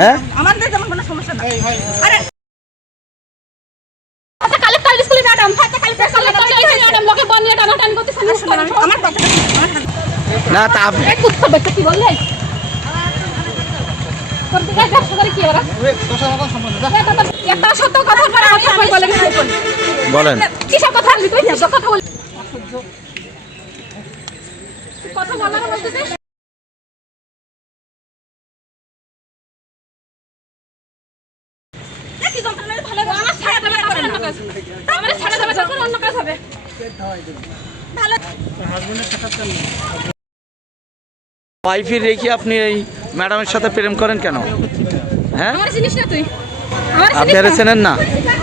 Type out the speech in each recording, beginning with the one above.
হ্যাঁ আমাদের যেমন কোনো সমস্যা না। আরে আচ্ছা কালেক্টর স্কুলে ম্যাডাম ফাতে কালেক্টর ম্যাডাম লোকে বনিয়ে টানাটানি করতেছেন আমার কথা না তা আপনি এক কুত্তা বেটা কি বললে করতে গেছে করে কি ওরা একটা সত্য কথা পরে আমি বলে বলেন কি সব কথা আমি কই সব কথা বল কথা বলার বলতেছে কি যন্ত্রণা ভালো আমার ছাড়া দেবে করে অন্য কাজ আমার ছাড়া দেবে যখন অন্য কাজ হবে ভালো হাজবেন্ডের সাথে ওয়াইফের রেখে আপনি এই ম্যাডামের সাথে প্রেম করেন কেন? হ্যাঁ আমার জিনিস না তুই আপনি আর চেনেন না?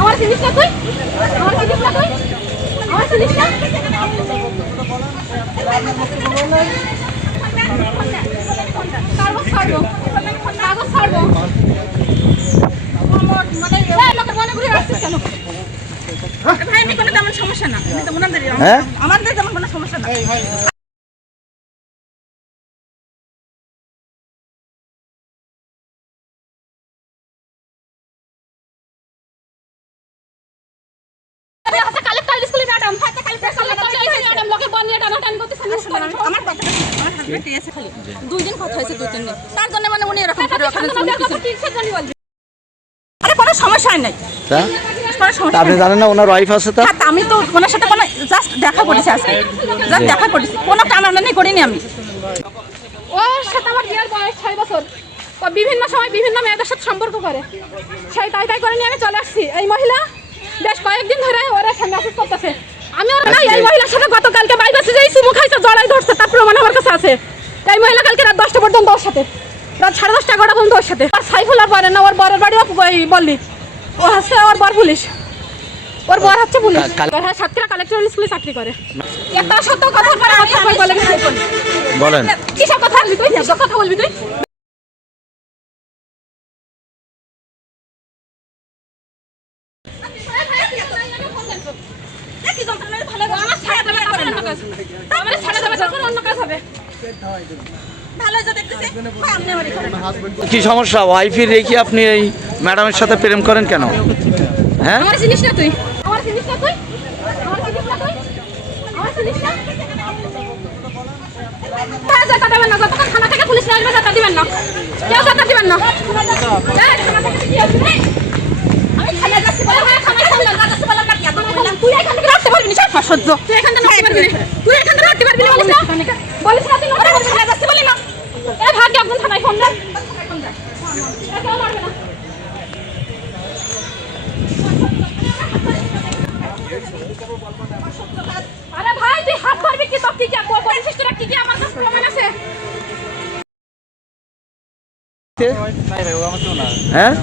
আমার জিনিস না তুই আমার জিনিস না তুই আমার জিনিস না কাগজ ছাড়বো কাগজ ছাড়বো মানে লোকের মনে ঘুরে আসছিস কেন ভাই আমি কোনো তেমন সমস্যা না আমি তো মনে করি আমাদের তেমন কোনো সমস্যা না আপনি জানেন না ওনার ওয়াইফ আছে? তা আমি তো ওনার সাথে কোনো জাস্ট দেখা করেছি আজকে জাস্ট দেখা করেছি কোনো টানাটানি করিনি আমি ওর সাথে আমার বিয়ের বয়স 6 বছর ও বিভিন্ন সময় বিভিন্ন মেয়েদের সাথে সম্পর্ক করে সেই তাই করে নিয়ে আমি চলে আসছি এই মহিলা বেশ কয়েকদিন ধরে ওরা মেসেজ করতেছে আমি ওর না এই মহিলার সাথে গতকালকে বাইরে যাই চুমু খাইছে জড়াই ধরছে তার প্রমাণ আমার কাছে আছে এই মহিলা কালকে রাত 10টা পর্যন্ত ওর সাথে রাত 10:30 11টা পর্যন্ত ওর সাথে আর সাইফুল আর পারে না ওর বরের বাড়িও বললি ও হচ্ছে ওর বর পুলিশ ওর বর হচ্ছে পুলিশ হ্যাঁ সাতক্ষীরা কালেক্টর স্কুলে চাকরি করে একটা সত্য কথা পরে আমি বলে বলেন কি সব কথা বলবি তুই সব কথা বলবি তুই কি সমস্যা? ওয়াইফের রেখে আপনি এই ম্যাডামের সাথে প্রেম করেন কেন? হ্যাঁ আমার জিনিস না তুই আমার জিনিস না তুই আমার জিনিস না তুই আমার জিনিস না জাতা দেবেন না যতক্ষণ থানা থেকে পুলিশ আসবে জাতা দিবেন না কেউ জাতা দিবেন না থানা থেকে কি আছে আমি থানায় যাচ্ছি বলে হ্যাঁ থানায় চল যাচ্ছি বলে কাটি তুই এখান থেকে রাখতে পারবি না সহ্য তুই এখান থেকে রাখতে পারবি না তুই এখান থেকে রাখতে পারবি না বলিস না তুই থানায় যাচ্ছি বলি না এ ভাগ্য একদম থানায় ফোন দেন কেউ মারবে না আরে ভাই তুই হাত ধরবি কি তো কি করেছিস তোরা কি আমার কাছে প্রমাণ আছে হ্যাঁ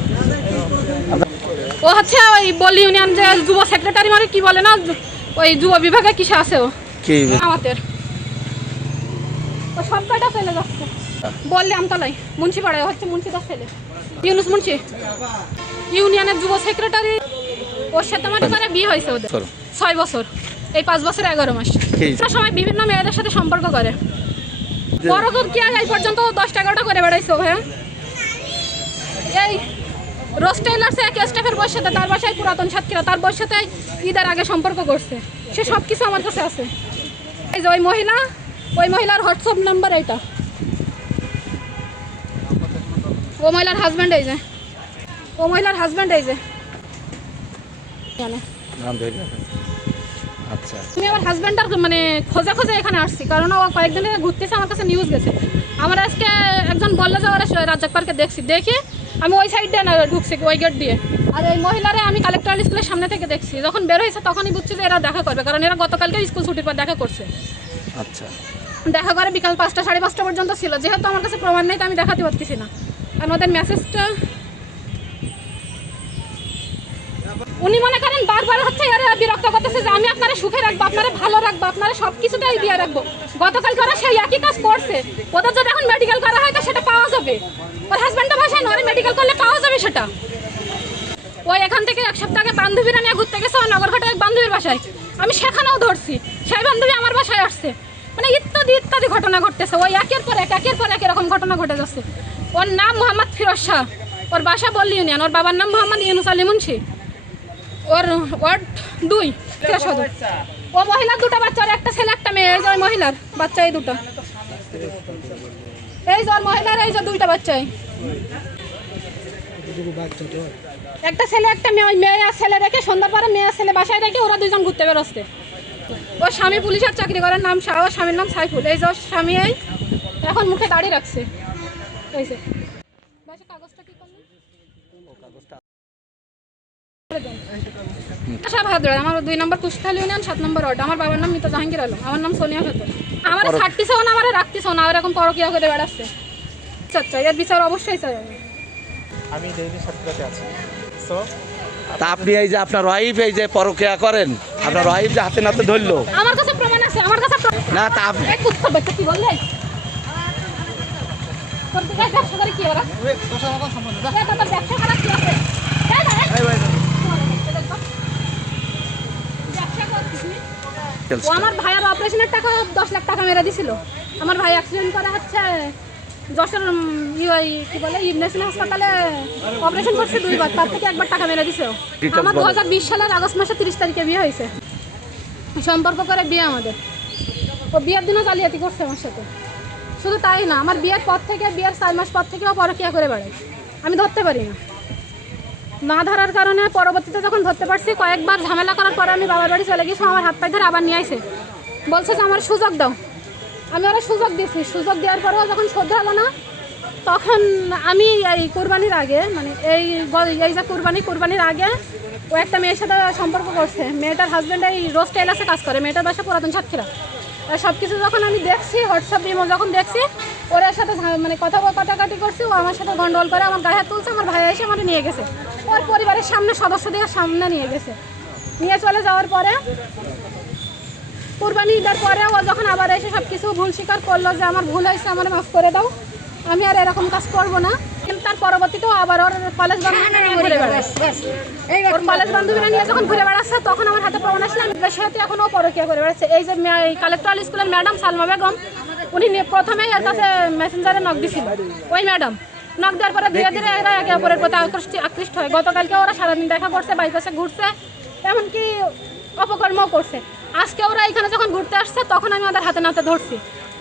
ও হচ্ছে ওই বলি ইউনিয়ন যে যুব সেক্রেটারি মানে কি বলে না ওই যুব বিভাগে কিসে আছে ও কি আমাদের ও সব কটা ফেলে যাচ্ছে বললে আমতলাই মুন্সিপাড়ায় হচ্ছে মুন্সিদার ছেলে ইউনুস মুন্সি ইউনিয়নের যুব সেক্রেটারি ওর সাথে আমার করে বিয়ে হয়েছে ওদের 6 বছর এই 5 বছর 11 মাস সময় বিভিন্ন মেয়েদের সাথে সম্পর্ক করে বড় দূর কি আজ পর্যন্ত 10-11টা করে বেড়াইছো হ্যাঁ এই রোজ টেইলার্সে এক স্টাফের বয়স সাথে তার বাসায় পুরাতন সাতক্ষীরা তার বয়স সাথে ঈদের আগে সম্পর্ক করছে সে সব কিছু আমার কাছে আছে এই যে ওই মহিলার হোয়াটসঅ্যাপ নাম্বার এইটা ও মহিলার হাজব্যান্ড এই যে আচ্ছা তুমি আমার হাজব্যান্ডার মানে খোঁজে এখানে আসছি কারণ ও কয়েকদিন ধরে ঘুরতেছে আমার কাছে নিউজ গেছে আমার আজকে একজন বললো যে ওরা রাজ্জাক পার্কে দেখি আমি ওই সাইড দিয়ে না ঢুকছি ওই গেট দিয়ে আর এই মহিলারে আমি কালেক্টর স্কুলের সামনে থেকে দেখছি যখন বের হয়েছে তখনই বুঝছি যে এরা দেখা করবে কারণ এরা গতকালকে স্কুল ছুটির পর দেখা করছে আচ্ছা দেখা করে বিকাল 5টা 5:30 পর্যন্ত ছিল যেহেতু আমার কাছে প্রমাণ নেই তো আমি দেখাতে পারতেছি না আর ওদের মেসেজটা উনি মনে করেন বারবার হচ্ছে এরা বিরক্ত করতেছে যে আমি আপনারা সুখে রাখবো আপনারা ভালো রাখবো আপনারা সব কিছুটাই দিয়ে রাখবো গতকাল করা সেই একই কাজ করছে ওদের যদি এখন মেডিকেল করা হয় তো সেটা পাওয়া যাবে ওর হাজব্যান্ডের ভাষায় নয় মেডিকেল করলে পাওয়া যাবে সেটা ওই এখান থেকে এক সপ্তাহ আগে বান্ধবীরা নিয়ে ঘুরতে গেছে ওই নগরঘাটে এক বান্ধবীর বাসায় আমি সেখানেও ধরছি সেই বান্ধবী আমার বাসায় আসছে মানে ইত্যাদি ঘটনা ঘটতেছে ওই একের পর এক এরকম ঘটনা ঘটে যাচ্ছে ওর নাম মোহাম্মদ ফিরোজ শাহ ও ওর বাসা বললি ইউনিয়ন, ওর বাবার নাম মোহাম্মদ ইউনুস আলী মুন্সি, ওর ওয়ার্ড 2 সদর। ও মহিলার 2টা বাচ্চা, আর একটা ছেলে একটা মেয়ে। এই যে ওই মহিলার বাচ্চা, এই 2টা, এই যে ওর মহিলার এই যে 2টা বাচ্চাই, একটা ছেলে একটা মেয়ে। ওই মেয়ে আর ছেলে রেখে সন্ধ্যার পরে মেয়ে ছেলে বাসায় রেখে ওরা 2জন ঘুরতে বেরোচ্ছে। ওর স্বামী পুলিশের চাকরি করার নাম ওর স্বামীর নাম সাইফুল। এই যে ওর স্বামী এই এখন মুখে দাড়ি রাখছে। এই যে কাগজটা কি করলেন? আশা ভাদ্র, আমার 2 নম্বর কুশখালী ইউনিয়ন 7 নম্বর ওয়ার্ড। আমার বাবার নাম মিতা জাহাঙ্গীর আলম, আমার নাম সোনিয়া খাতুন। আমার ছাড়তিছেও না, আমার রাখতিছেও না, এরকম পরকিয়া করে বেড়াচ্ছে। আচ্ছা, এর বিচার অবশ্যই চাই আমি ডেইলি সাতটাতে আছি। সো তা আপনি এই যে আপনার ওয়াইফ এই যে পরকিয়া করেন, আপনার ওয়াইফ যে হাতে নাতে ধরলো, আমার কাছে প্রমাণ আছে, আমার কাছে না তা আপনি এই কুত্তা বাচ্চা কি বললে? তোর দিকে ব্যবসা করে কি ওরা? তোর ব্যবসা করা কি আছে? ও আমার ভাইয়ের অপারেশনের টাকা 10 লাখ টাকা মেরে দিছিল। আমার ভাই অ্যাক্সিডেন্ট করা হচ্ছে যশোর কি বলে ন্যাশনাল হাসপাতালে অপারেশন করছে 2 বার, তার থেকে 1 বার টাকা মেরে দিছে। আমার 2020 সালের আগস্ট মাসের 30 তারিখে বিয়ে হয়েছে, সম্পর্ক করে বিয়ে আমাদের। ও বিয়ের দিনও জালিয়াতি করছে আমার সাথে। শুধু তাই না, আমার বিয়ের পর থেকে, বিয়ের 4 মাস পর থেকে ও পরকিয়া করে বেড়ায়। আমি ধরতে পারি না ধরার কারণে পরবর্তীতে যখন ধরতে পারছি, কয়েকবার ঝামেলা করার পরে আমি বাবার বাড়ি চলে গেছি। আমার হাত পায়ে ধরে আবার নিয়ে আসে, বলছে যে আমার সুযোগ দাও। আমি ওরা সুযোগ দিয়েছি, সুযোগ দেওয়ার পরেও যখন শোধ হলো না, তখন আমি এই কোরবানির আগে, মানে এই যে কোরবানির আগে ও একটা মেয়ের সাথে সম্পর্ক করছে। মেয়েটার হাজব্যান্ড এই রোজ টেলার্সে কাজ করে, মেয়েটার বাসা পুরাতন সাতক্ষীরা। সব কিছু যখন আমি দেখছি, হোয়াটসঅ্যাপ ইমো যখন দেখছি, ওরা সাথে মানে কাটাকাটি করছি। ও আমার সাথে গন্ডগোল করে আমার গায়ে হাত তুলছে। আমার ভাই এসে আমার নিয়ে গেছে, ওর পরিবারের সামনে, সদস্যদের সামনে নিয়ে গেছে। নিয়ে চলে যাওয়ার পরে কুরবানি ঈদের পরে ও যখন আবার এসে সব কিছু ভুল স্বীকার করলো যে আমার ভুল হয়েছে, আমার মাফ করে দাও, আমি আর এরকম কাজ করবো না। কিন্তু তার পরবর্তীতেও আবার ওর কলেজ বান্ধবীরা নিয়ে ঘুরে বেড়াচ্ছে। ওর কলেজ বান্ধবীরা নিয়ে যখন ঘুরে বেড়াচ্ছে, তখন আমার হাতে প্রমাণ আসলে আমি সেহেতু এখন ও পরকিয়া করে বেড়াচ্ছে। এই যে কালেক্টরাল স্কুলের ম্যাডাম সালমা বেগম, উনি প্রথমেই এর কাছে মেসেঞ্জারে নক দিছিল। ওই ম্যাডাম নক দেওয়ার পরে ধীরে ধীরে এরা একে অপরের প্রতি আকৃষ্ট হয়। গতকালকে ওরা সারাদিন দেখা করছে, বাইপাসে ঘুরছে, এমনকি অপকর্মও করছে। আজকে ওরা এখানে যখন ঘুরতে আসছে, তখন আমি ওদের হাতে নাতে ধরছি।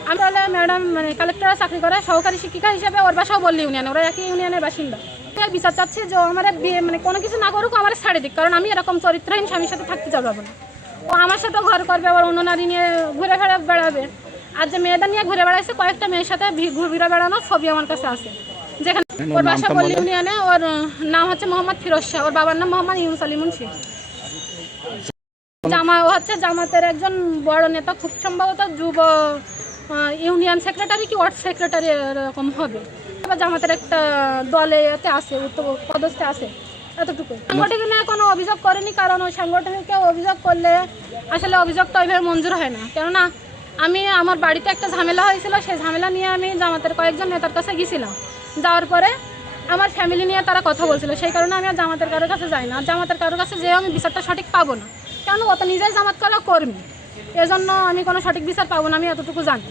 আমি তাহলে ম্যাডাম মানে কালেক্টরে চাকরি করে সহকারী শিক্ষিকা হিসেবে, ওর বাসাও বললি ইউনিয়ন, ওরা একই ইউনিয়নের বাসিন্দা। বিচার চাচ্ছি যে আমার মানে কোনো কিছু না করুক, আমার ছাড়ে দিক, কারণ আমি এরকম চরিত্রহীন স্বামীর সাথে থাকতে যাবো না। ও আমার সাথে ঘর করবে, আবার অন্য নারী নিয়ে ঘুরে বেড়াবে। আর যে মেয়েদের নিয়ে ঘুরে বেড়াইছে, কয়েকটা মেয়ের সাথে ঘুরে বেড়ানোর ছবি আমার কাছে আছে। যেখানে ওর বাসা বললি ইউনিয়নে, ওর নাম হচ্ছে মোহাম্মদ ফিরোজ শাহ, ওর বাবার নাম মোহাম্মদ ইউনুস আলী মুন্সি। ও হচ্ছে জামাতের একজন বড় নেতা, খুব সম্ভবত যুব ইউনিয়ন সেক্রেটারি কি ওয়ার্ড সেক্রেটারি এরকম হবে। জামাতের একটা দলে এতে আছে, পদস্থে আছে, এতটুকু। সাংগঠনিক নিয়ে কোনো অভিযোগ করেনি, কারণ ওই সাংগঠনিককে অভিযোগ করলে আসলে অভিযোগটা ওইভাবে মঞ্জুর হয় না। কেননা আমি আমার বাড়িতে একটা ঝামেলা হয়েছিল, সেই ঝামেলা নিয়ে আমি জামাতের কয়েকজন নেতার কাছে গেছিলাম। যাওয়ার পরে আমার ফ্যামিলি নিয়ে তারা কথা বলছিল, সেই কারণে আমি আর জামাতের কারোর কাছে যাই না। আর জামাতের কারোর কাছে যেও আমি বিচারটা সঠিক পাবো না, কেন ও তো নিজেই জামাত করা কর্মী, এজন্য আমি কোনো সঠিক বিচার পাবো না, আমি এতটুকু জানি।